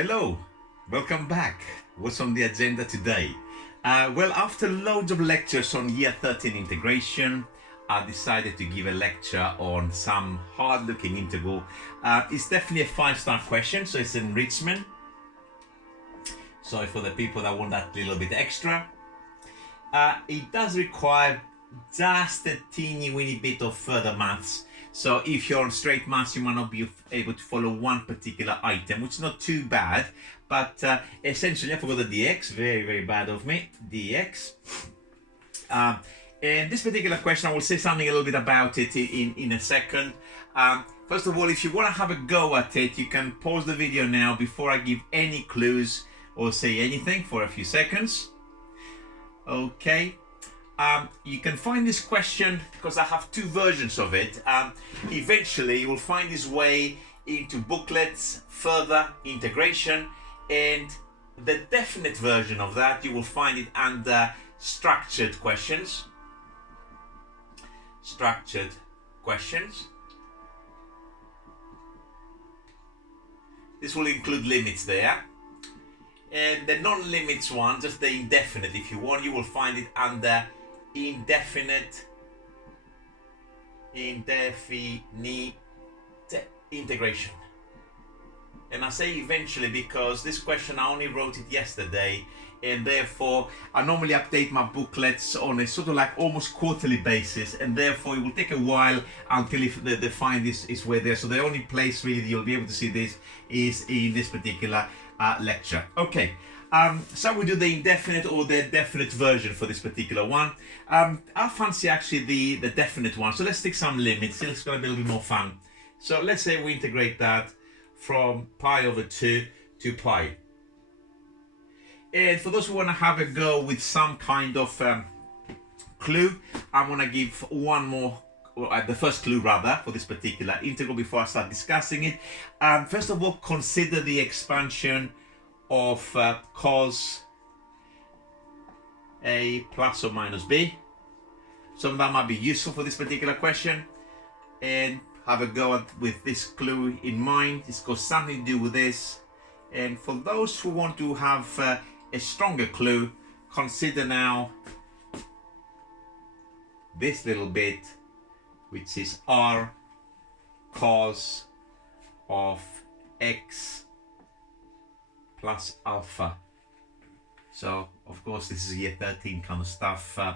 Hello, welcome back. What's on the agenda today? Well, after loads of lectures on year 13 integration, I decided to give a lecture on some hard-looking integral. It's definitely a 5-star question, so it's enrichment. Sorry for the people that want that little bit extra. It does require just a teeny weeny bit of further maths. So if you're on straight maths, you might not be able to follow one particular item, which is not too bad. But essentially, I forgot the dx. Very, very bad of me. Dx. And this particular question, I will say something a little bit about it in a second. First of all, if you want to have a go at it, you can pause the video now before I give any clues or say anything for a few seconds. Okay. You can find this question because I have 2 versions of it. Eventually, you will find this way into booklets, further integration, and the definite version of that, you will find it under structured questions. Structured questions. This will include limits there. And the non-limits one, just the indefinite, if you want, you will find it under indefinite integration. And I say eventually because this question I only wrote it yesterday, and therefore I normally update my booklets on a sort of like almost quarterly basis, and therefore it will take a while until if they find this is where there. So the only place really you'll be able to see this is in this particular lecture. Okay. So we do the indefinite or the definite version for this particular one. I fancy actually the definite one. So let's take some limits. It's going to be a little bit more fun. So let's say we integrate that from pi over 2 to pi. And for those who want to have a go with some kind of clue, I'm going to give one more, the first clue rather, for this particular integral before I start discussing it. First of all, consider the expansion of cos A plus or minus B. Some of that might be useful for this particular question, and have a go with this clue in mind. It's got something to do with this. And for those who want to have a stronger clue, consider now this little bit, which is r cos of x plus alpha. So of course this is year 13 kind of stuff, so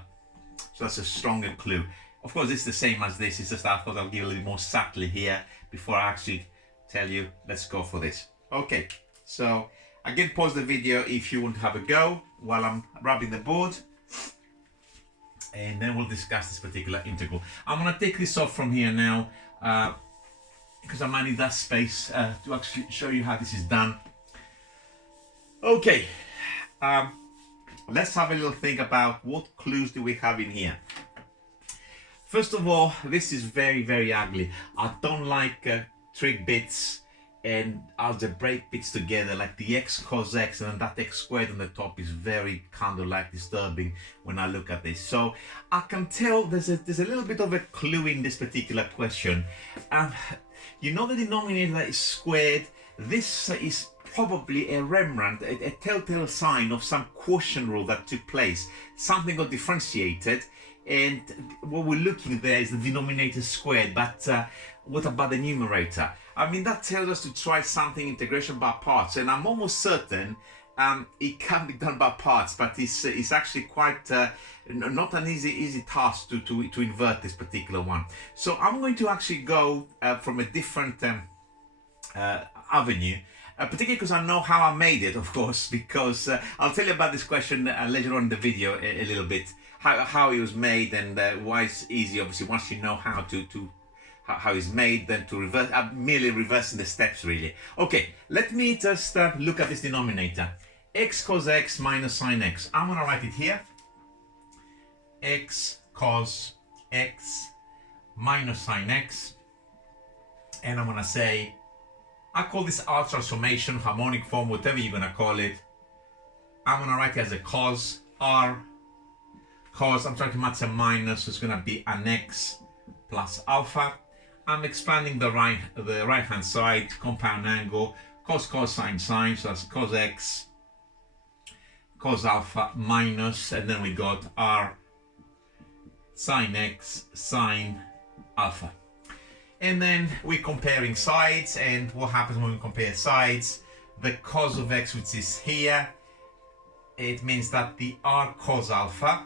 that's a stronger clue. Of course it's the same as this, it's just I thought I'll give a little more subtly here before I actually tell you let's go for this. Okay, so again, pause the video if you want to have a go while I'm rubbing the board, and then we'll discuss this particular integral. I'm going to take this off from here now because I might need that space to actually show you how this is done. Okay, let's have a little think about what clues do we have in here. First of all, this is very, very ugly. I don't like trig bits and algebraic bits together, like the x cos x and then that x squared on the top is very kind of like disturbing when I look at this. So I can tell there's a little bit of a clue in this particular question. You know the denominator is squared. This is probably a remnant, a telltale sign of some quotient rule that took place. Something got differentiated, and what we're looking there is the denominator squared, but what about the numerator? I mean, that tells us to try something integration by parts, and I'm almost certain it can be done by parts, but it's actually quite not an easy task to invert this particular one. So I'm going to actually go from a different avenue, particularly because I know how I made it, of course, because I'll tell you about this question later on in the video a little bit, how it was made and why it's easy. Obviously, once you know how how it's made, then to reverse, merely reversing the steps really. Okay, let me just look at this denominator. X cos x minus sine x. I'm going to write it here. X cos x minus sine x. And I'm going to say, I call this R transformation, harmonic form, whatever you're going to call it. I'm going to write it as a cos, R, cos, I'm trying to match a minus, so it's going to be an x plus alpha. I'm expanding the right hand side, compound angle, cos, sine, sine, so that's cos x, cos alpha minus, and then we got r sine x, sine alpha. And then we're comparing sides, and what happens when we compare sides? The cos of x, which is here, it means that the r cos alpha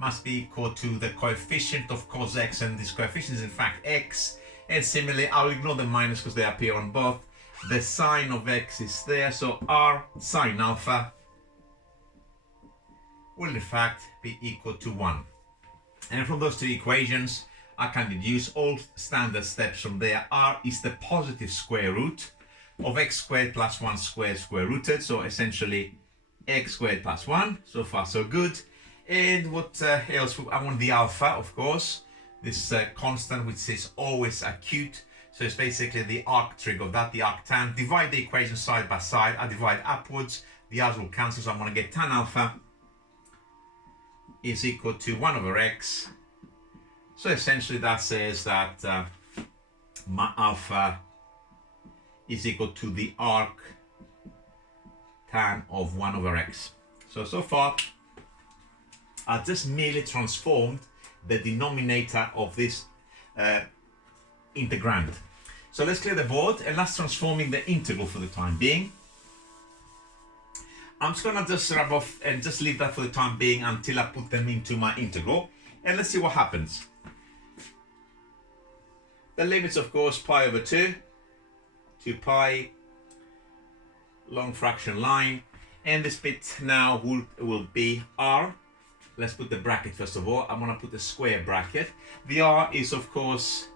must be equal to the coefficient of cos x, and this coefficient is in fact x. And similarly, I'll ignore the minus because they appear on both. The sine of x is there, so r sine alpha will in fact be equal to 1. And from those two equations, I can deduce all standard steps from there. R is the positive square root of x squared plus 1 squared square rooted, so essentially x squared plus 1. So far so good. And what else? I want the alpha, of course, this constant which is always acute, so it's basically the arctrig of that, the arctan. Divide the equation side by side. I divide upwards, the r's will cancel, so I'm going to get tan alpha is equal to 1 over x. So essentially that says that my alpha is equal to the arc tan of 1 over x. So far I've just merely transformed the denominator of this integrand. So let's clear the board and let's transforming the integral for the time being. I'm just gonna just rub off and just leave that for the time being until I put them into my integral, and let's see what happens. The limits, of course, pi over 2 to pi, long fraction line, and this bit now will be r. Let's put the bracket first of all. I'm going to put the square bracket. The r is, of course,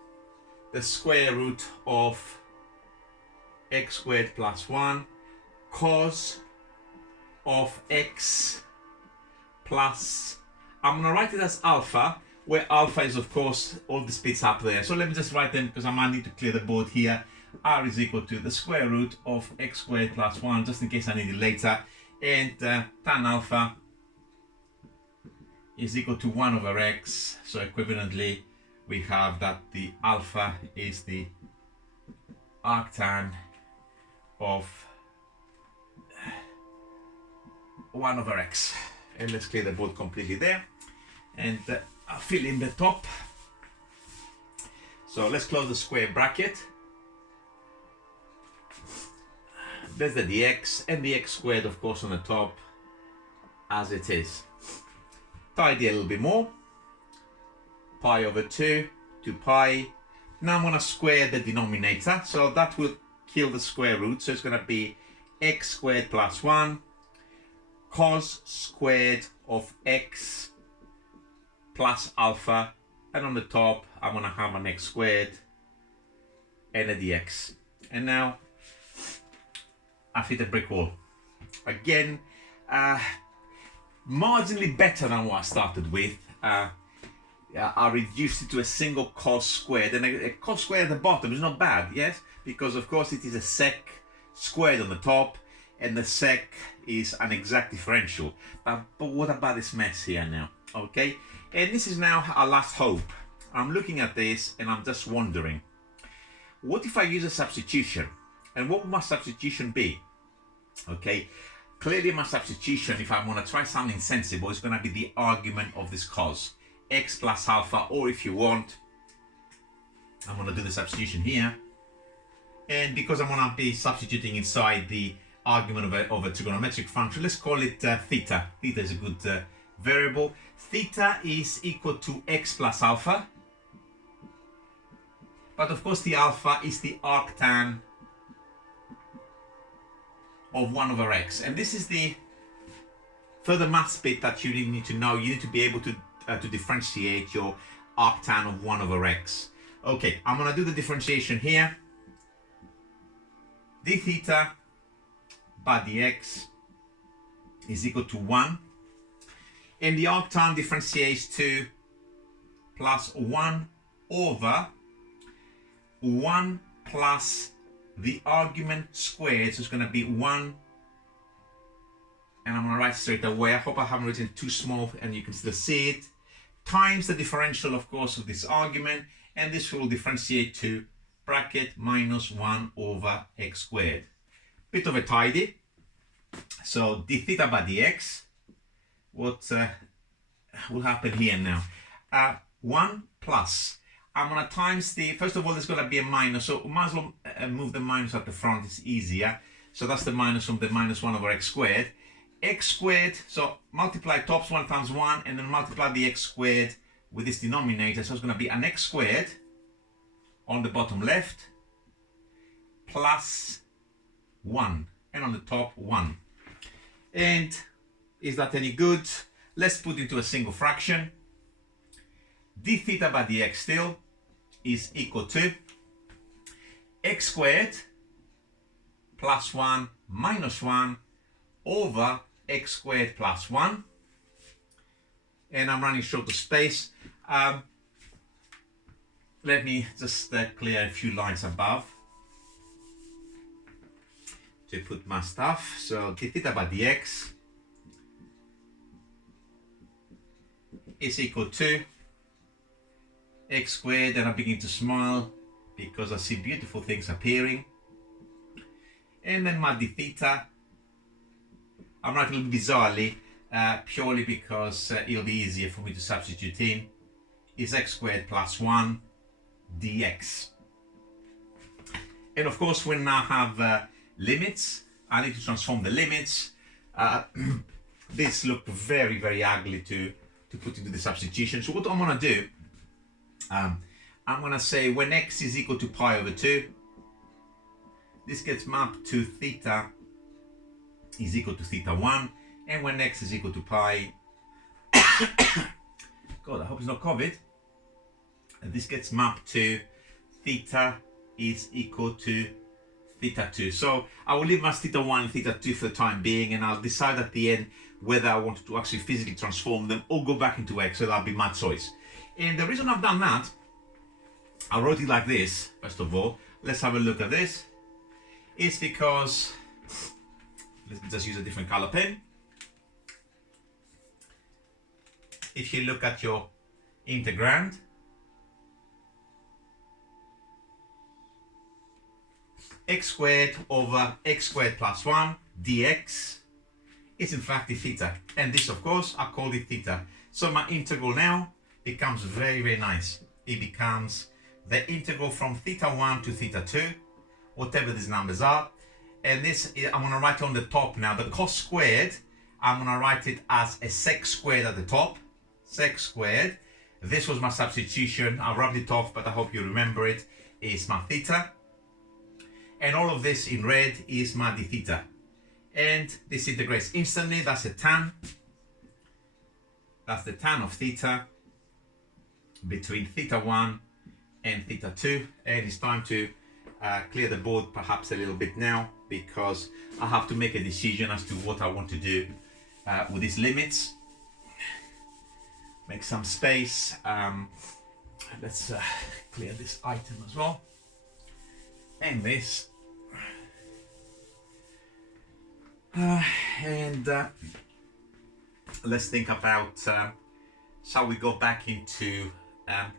the square root of x squared plus 1 cos of x plus, I'm going to write it as alpha, where alpha is, of course, all the bits up there. So let me just write them because I might need to clear the board here. R is equal to the square root of x squared plus 1, just in case I need it later. And tan alpha is equal to 1 over x. So equivalently, we have that the alpha is the arctan of 1 over x. And let's clear the board completely there. And I'll fill in the top. So let's close the square bracket. There's the dx and the x squared, of course, on the top as it is. Tidy a little bit more. Pi over 2 to pi. Now I'm going to square the denominator, so that will kill the square root. So it's going to be x squared plus 1 cos squared of x plus alpha, and on the top I'm going to have an x squared and a dx. And now I've hit a brick wall. Again, marginally better than what I started with. I reduced it to a single cos squared, and a cos squared at the bottom is not bad, yes? Because of course it is a sec squared on the top, and the sec is an exact differential. But what about this mess here now? Okay, and this is now our last hope. I'm looking at this and I'm just wondering, what if I use a substitution? And what would my substitution be? Okay, clearly my substitution, if I want to try something sensible, is going to be the argument of this cos, x plus alpha, or if you want, I'm going to do the substitution here. And because I'm going to be substituting inside the argument of a trigonometric function, let's call it theta. Theta is a good variable. Theta is equal to x plus alpha. But of course the alpha is the arctan of 1 over x. And this is the further maths bit that you need to know. You need to be able to differentiate your arctan of 1 over x. Okay, I'm going to do the differentiation here. d theta by dx is equal to 1. And the arctan differentiates to plus 1 over 1 plus the argument squared, so it's going to be 1, and I'm going to write straight away. I hope I haven't written too small and you can still see it, times the differential, of course, of this argument, and this will differentiate to bracket minus 1 over x squared. Bit of a tidy. So d theta by dx, what will happen here now? 1 plus, I'm going to times the, first of all, there's going to be a minus, so we might as well move the minus at the front, it's easier. So that's the minus from the minus 1 over x squared. X squared, so multiply tops 1 times 1 and then multiply the x squared with this denominator. So it's going to be an x squared on the bottom left plus 1 and on the top 1. And is that any good? Let's put into a single fraction. D theta by dx still is equal to x squared plus 1 minus 1 over x squared plus 1. And I'm running short of space. Let me just clear a few lines above to put my stuff. So d theta by dx is equal to x squared, and I begin to smile because I see beautiful things appearing. And then my d theta, I'm writing a little bizarrely, purely because it'll be easier for me to substitute in, is x squared plus 1 dx. And of course, we now have limits. I need to transform the limits. This looked very, very ugly to put into the substitution. So what I'm going to do, I'm going to say when x is equal to pi over 2, this gets mapped to theta is equal to theta 1, and when x is equal to pi, God, I hope it's not COVID, and this gets mapped to theta is equal to theta 2. So I will leave my theta 1 and theta 2 for the time being, and I'll decide at the end whether I want to actually physically transform them or go back into x, so that'll be my choice. And the reason I've done that, I wrote it like this, first of all. Let's have a look at this. It's because, let's just use a different color pen. If you look at your integrand, x squared over x squared plus 1 dx is in fact the theta. And this, of course, I call it theta. So my integral now becomes very, very nice. It becomes the integral from theta 1 to theta 2, whatever these numbers are. And this, I'm going to write on the top now, the cos squared, I'm going to write it as a sec squared at the top, sec squared. This was my substitution. I rubbed it off, but I hope you remember it. Is my theta. And all of this in red is my d theta. And this integrates instantly. That's a tan. That's the tan of theta between theta 1 and theta 2. And it's time to clear the board perhaps a little bit now, because I have to make a decision as to what I want to do with these limits. Make some space. Let's clear this item as well. And this. Let's think about shall we go back into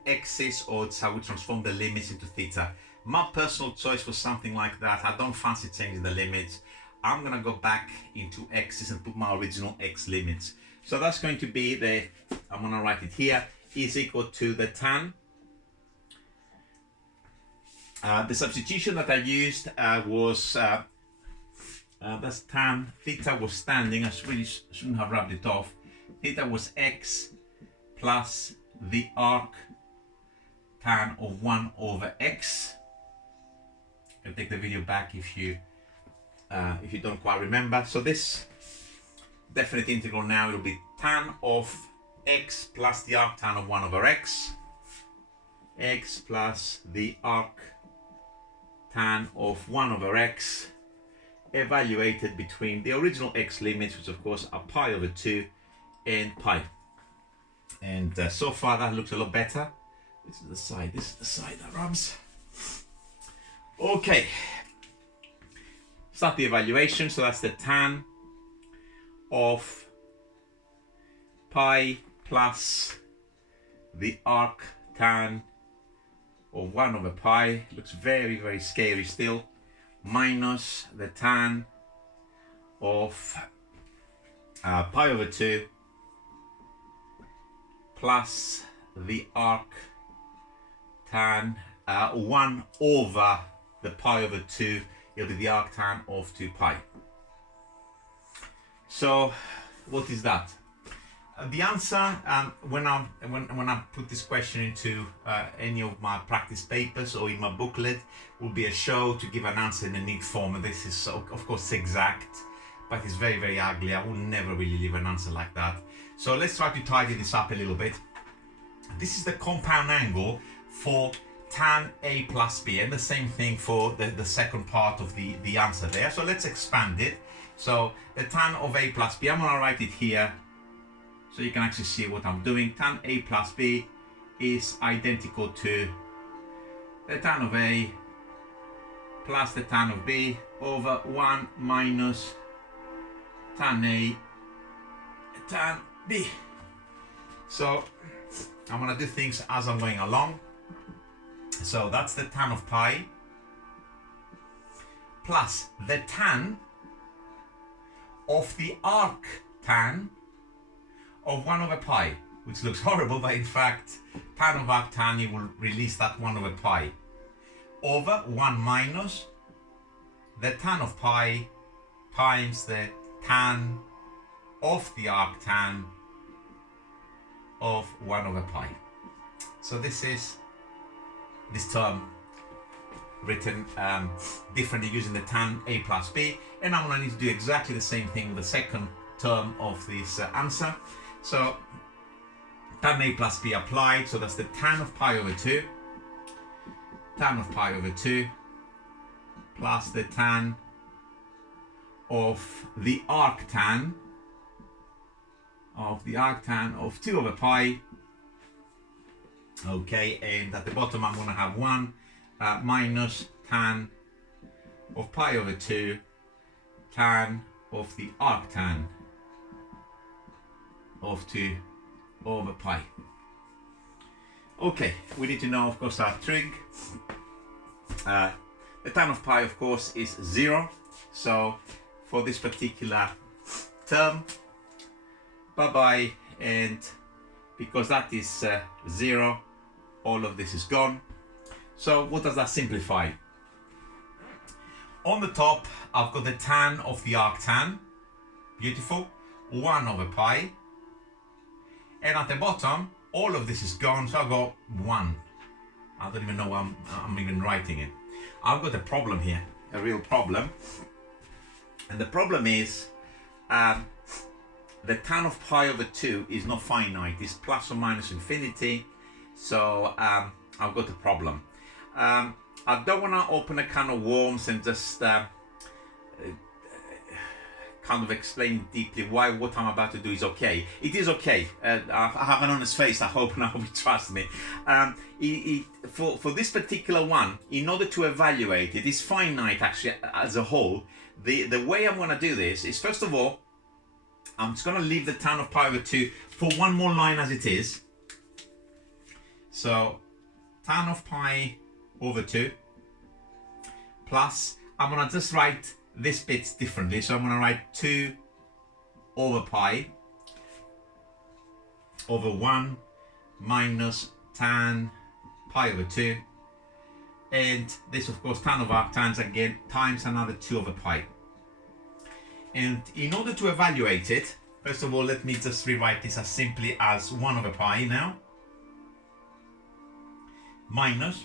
x's, or shall we transform the limits into theta? My personal choice was something like that. I don't fancy changing the limits. I'm gonna go back into x's and put my original x limits. So that's going to be the, I'm gonna write it here, is equal to the tan. The substitution that I used was, that's tan, theta was standing, I really shouldn't have rubbed it off. Theta was x plus the arc tan of 1 over x. You can take the video back if you don't quite remember. So this definite integral now, it'll be tan of x plus the arc tan of 1 over x, x plus the arc tan of 1 over x, evaluated between the original x limits, which of course are pi over 2 and pi. And so far that looks a lot better. This is the side, this is the side that rubs. Okay, start the evaluation. So that's the tan of pi plus the arc tan of 1 over pi, looks very, very scary still, minus the tan of pi over 2 plus the arc tan 1 over the pi over 2, it'll be the arc tan of 2 pi. So what is that? The answer, when I put this question into any of my practice papers or in my booklet, will be a show to give an answer in a neat form. And this is, of course, exact, but it's very, very ugly. I will never really leave an answer like that. So let's try to tidy this up a little bit. This is the compound angle for tan A plus B, and the same thing for the second part of the answer there. So let's expand it. So the tan of A plus B, I'm going to write it here so you can actually see what I'm doing. Tan A plus B is identical to the tan of A plus the tan of B over 1 minus tan A tan B. So I'm going to do things as I'm going along. So that's the tan of pi plus the tan of the arc tan of 1 over pi, which looks horrible, but in fact, tan of arc tan, you will release that 1 over pi, over 1 minus the tan of pi times the tan of the arc tan of 1 over pi. So this is this term written differently using the tan A plus B, and I'm going to need to do exactly the same thing with the second term of this answer. So tan A plus B applied, so that's the tan of pi over 2, tan of pi over 2 plus the tan of the arc tan of 2 over pi. Okay, and at the bottom I'm going to have 1 minus tan of pi over 2 tan of the arc tan of 2 over pi. Okay, we need to know, of course, our trig. The tan of pi, of course, is 0. So for this particular term, bye-bye, and because that is 0, all of this is gone. So what does that simplify? On the top, I've got the tan of the arc tan, beautiful, 1 over pi. And at the bottom, all of this is gone, so I've got 1. I don't even know why I'm even writing it. I've got a problem here, a real problem. And the problem is, the tan of pi over 2 is not finite, it's plus or minus infinity. So I've got a problem. I don't want to open a can of worms and just kind of explain deeply why what I'm about to do is okay. It is okay. I have an honest face, I hope, and I hope you trust me. For this particular one, in order to evaluate it, it's finite actually as a whole. The way I'm going to do this is, first of all, I'm just going to leave the tan of pi over 2 for one more line as it is. So tan of pi over 2 plus, I'm going to just write this bit differently. So I'm going to write 2 over pi over 1 minus tan pi over 2. And this, of course, tan of arc tan again times another 2 over pi. And in order to evaluate it, first of all, let me just rewrite this as simply as 1 over pi now. Minus.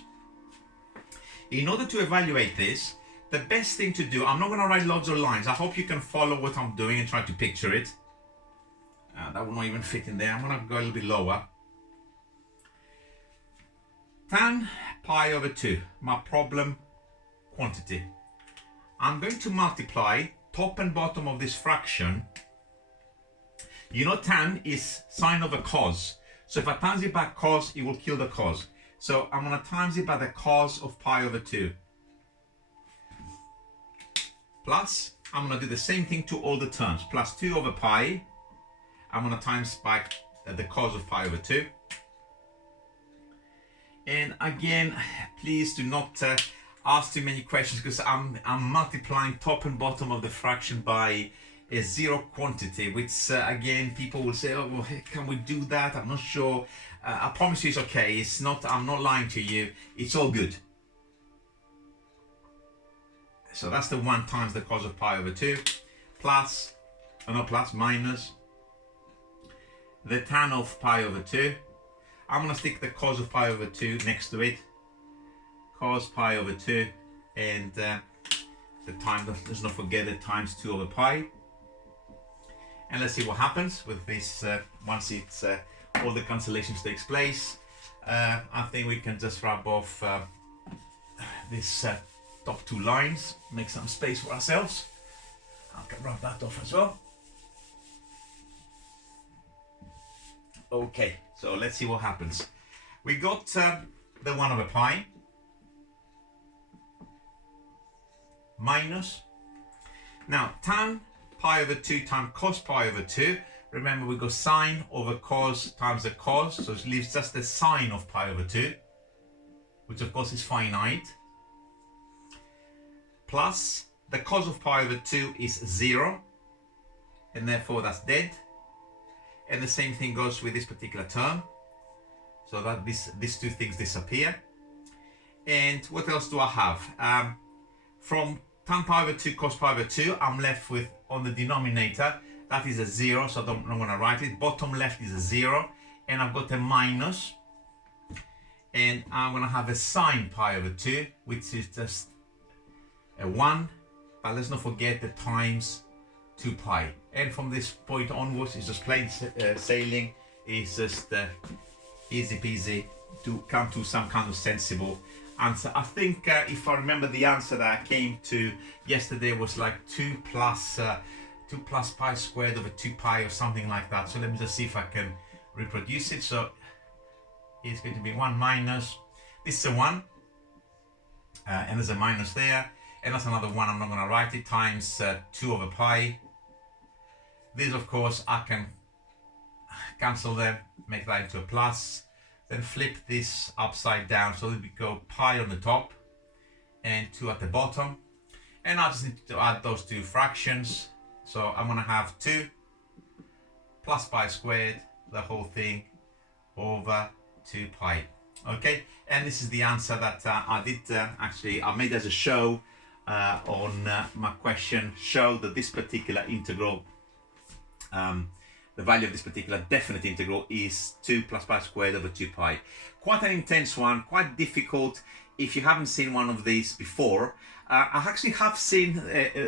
In order to evaluate this, the best thing to do, I'm not going to write loads of lines. I hope you can follow what I'm doing and try to picture it. That will not even fit in there. I'm going to go a little bit lower. Tan pi over 2, my problem quantity. I'm going to multiply top and bottom of this fraction. You know, tan is sine over cos. So if I times it by cos, it will kill the cos. So I'm going to times it by the cos of pi over 2. Plus, I'm going to do the same thing to all the terms. Plus 2 over pi. I'm going to times by the cos of pi over 2. And again, please do not ask too many questions, because I'm multiplying top and bottom of the fraction by a zero quantity, which again, people will say, oh, well, can we do that? I'm not sure. I promise you it's okay. It's not, I'm not lying to you. It's all good. So that's the 1 times the cos of pi over 2 plus, minus the tan of pi over 2. I'm going to stick the cos of pi over 2 next to it. Cos pi over 2, and the time, let's not forget the times 2 over pi. And let's see what happens with this once it's all the cancellations takes place. I think we can just rub off this top 2 lines, make some space for ourselves. I can rub that off as well. Okay, so let's see what happens. We got the 1 over pi minus, now tan pi over 2 times cos pi over 2. Remember, we go sine over cos times the cos, so it leaves just the sine of pi over 2, which of course is finite, plus the cos of pi over 2 is 0, and therefore that's dead. And the same thing goes with this particular term, so that these 2 things disappear. And what else do I have? From tan pi over 2 cos pi over 2, I'm left with, on the denominator, that is a 0, so I'm not going to write it. Bottom left is a 0, and I've got a minus, and I'm going to have a sine pi over 2, which is just a 1, but let's not forget the times 2 pi. And from this point onwards, it's just plain sailing. It's just easy peasy to come to some kind of sensible answer. I think if I remember, the answer that I came to yesterday was like 2 plus pi squared over 2 pi or something like that. So let me just see if I can reproduce it. So it's going to be 1 minus, this is a 1, and there's a minus there, and that's another 1, I'm not going to write it, times 2 over pi. This, of course, I can cancel them, make that into a plus, then flip this upside down, so that we go pi on the top and 2 at the bottom. And I just need to add those 2 fractions. So I'm going to have 2 plus pi squared, the whole thing, over 2 pi. Okay, and this is the answer that I did actually, I made as a show on my question, show that this particular integral, the value of this particular definite integral is 2 plus pi squared over 2 pi. Quite an intense one, quite difficult. If you haven't seen one of these before, I actually have seen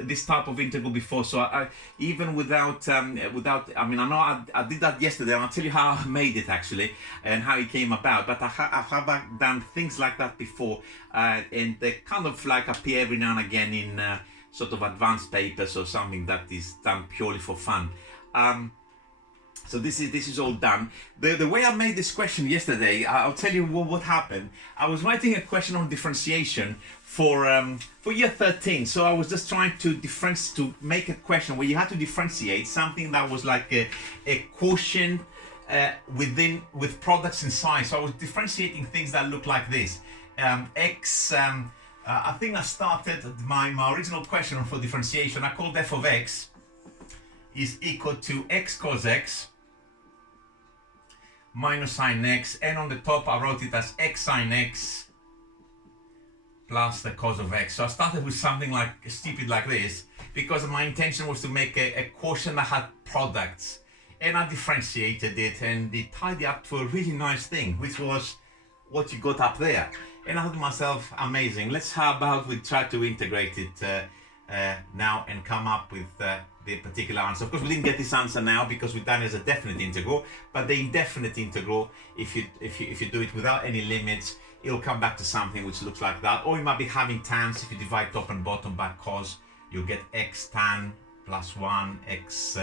this type of integral before, so I even without, I mean, I know I did that yesterday, and I'll tell you how I made it actually, and how it came about, but I have done things like that before, and they kind of like appear every now and again in sort of advanced papers or something that is done purely for fun. So this is all done. The way I made this question yesterday, I'll tell you what happened. I was writing a question on differentiation for year 13. So I was just trying to make a question where you had to differentiate something that was like a quotient with products in size. So I was differentiating things that look like this. X. I think I started my original question for differentiation. I called f of x is equal to x cos x minus sine x, and on the top I wrote it as x sine x plus the cos of x. So I started with something like stupid like this, because my intention was to make a quotient that had products, and I differentiated it, and it tied it up to a really nice thing, which was what you got up there. And I thought to myself, amazing, how about we try to integrate it now and come up with the particular answer. Of course, we didn't get this answer now because we've done it as a definite integral, but the indefinite integral, if you do it without any limits, it'll come back to something which looks like that. Or you might be having tans. If you divide top and bottom by cos, you'll get x tan plus 1, x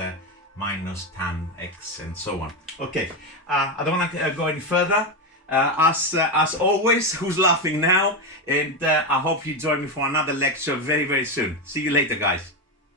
minus tan x, and so on. Okay, I don't want to go any further. As always, who's laughing now? And I hope you join me for another lecture very, very soon. See you later, guys.